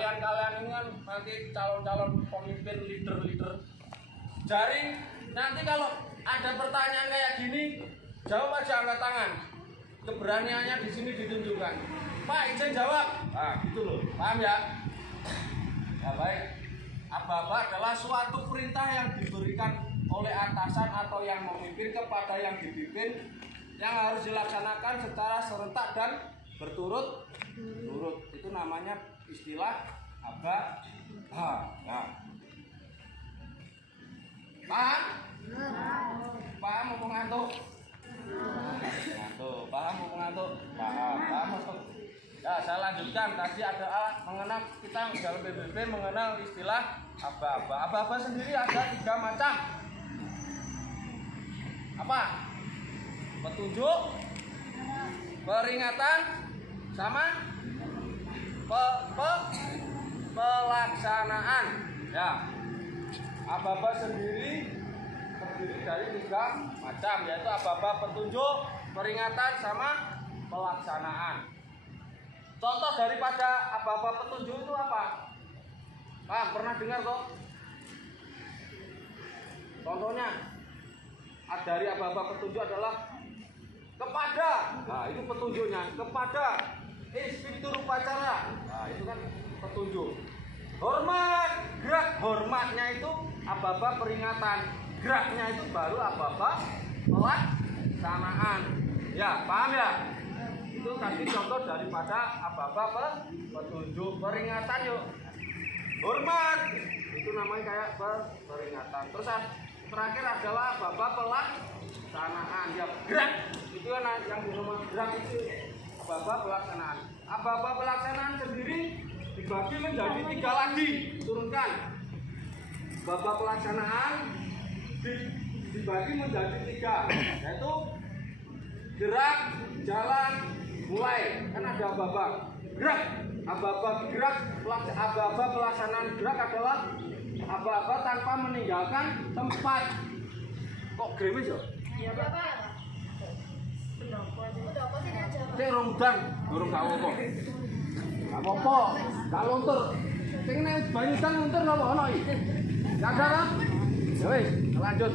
kalian ini kan nanti calon-calon pemimpin leader. Jadi nanti kalau ada pertanyaan kayak gini, jawab aja angkat tangan. Keberaniannya di sini ditunjukkan. Pak, izin jawab. Nah, gitu loh. Paham ya? Ya baik. Aba-aba adalah suatu perintah yang diberikan oleh atasan atau yang memimpin kepada yang dipimpin, yang harus dilaksanakan secara serentak dan berturut-turut. Itu namanya istilah aba-aba. Nah. Paham? Paham mau ngantuk? Ngantuk. Paham mau ngantuk? Paham. Ya, saya lanjutkan. Tadi ada mengenal, kita dalam PBB mengenal istilah aba-aba. Aba-aba sendiri ada 3 macam. Apa? Petunjuk, peringatan, sama pelaksanaan. Ya, aba-aba sendiri terdiri dari 3 macam, yaitu aba-aba petunjuk, peringatan, sama pelaksanaan. Contoh daripada aba-aba petunjuk itu apa? Pernah dengar kok? Contohnya dari aba-aba petunjuk adalah kepada, nah itu petunjuknya, kepada inspektur upacara, nah itu kan petunjuk. Hormat, gerak, hormatnya itu aba-aba peringatan, geraknya itu baru aba-aba pelaksanaan. Ya, paham ya? Itu tadi contoh daripada aba-aba petunjuk. Peringatan yuk, hormat, itu namanya kayak peringatan. Terus terakhir adalah aba-aba pelaksanaan. Ya, gerak, itu yang dinamakan gerak itu aba-aba pelaksanaan. Aba-aba pelaksanaan sendiri dibagi menjadi 3 lagi. Turunkan. Aba-aba pelaksanaan dibagi menjadi 3, yaitu gerak, jalan, mulai. Kan ada aba-aba gerak, aba-aba gerak, aba-aba pelaksanaan gerak adalah aba-aba tanpa meninggalkan tempat. Kok gremes ya? Iya, Pak. Pendopo sini aja, Pak. Cek romdan, durung gak apa-apa. Gak apa-apa, gak luntur. Sing nek banyusan luntur napa ono iki? Gak ada kan? Ya wis, lanjut.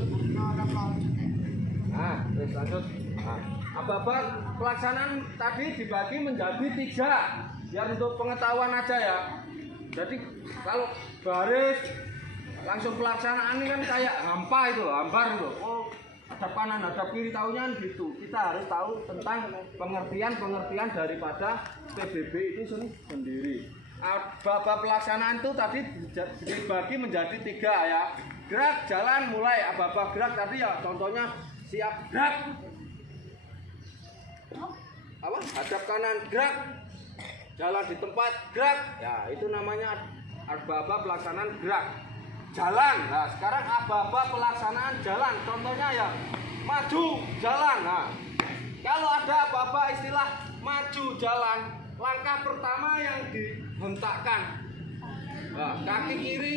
Nah, wis lanjut. Nah, aba-aba pelaksanaan tadi dibagi menjadi 3, biar untuk pengetahuan aja ya. Jadi kalau baris langsung pelaksanaan ini kan kayak hampa itu, hampar itu. Oh, ada kanan, ada kiri, tahunya gitu. Kita harus tahu tentang pengertian daripada PBB itu sendiri. Aba-aba pelaksanaan itu tadi dibagi menjadi 3 ya. Gerak, jalan, mulai. Aba-aba gerak tadi ya contohnya siap gerak. Apa? Hadap kanan gerak. Jalan di tempat gerak. Ya, itu namanya aba-aba pelaksanaan gerak. Jalan. Nah, sekarang aba-aba pelaksanaan jalan. Contohnya ya maju, jalan. Nah, kalau ada aba-aba istilah maju, jalan, langkah pertama yang dihentakkan. Nah, kaki kiri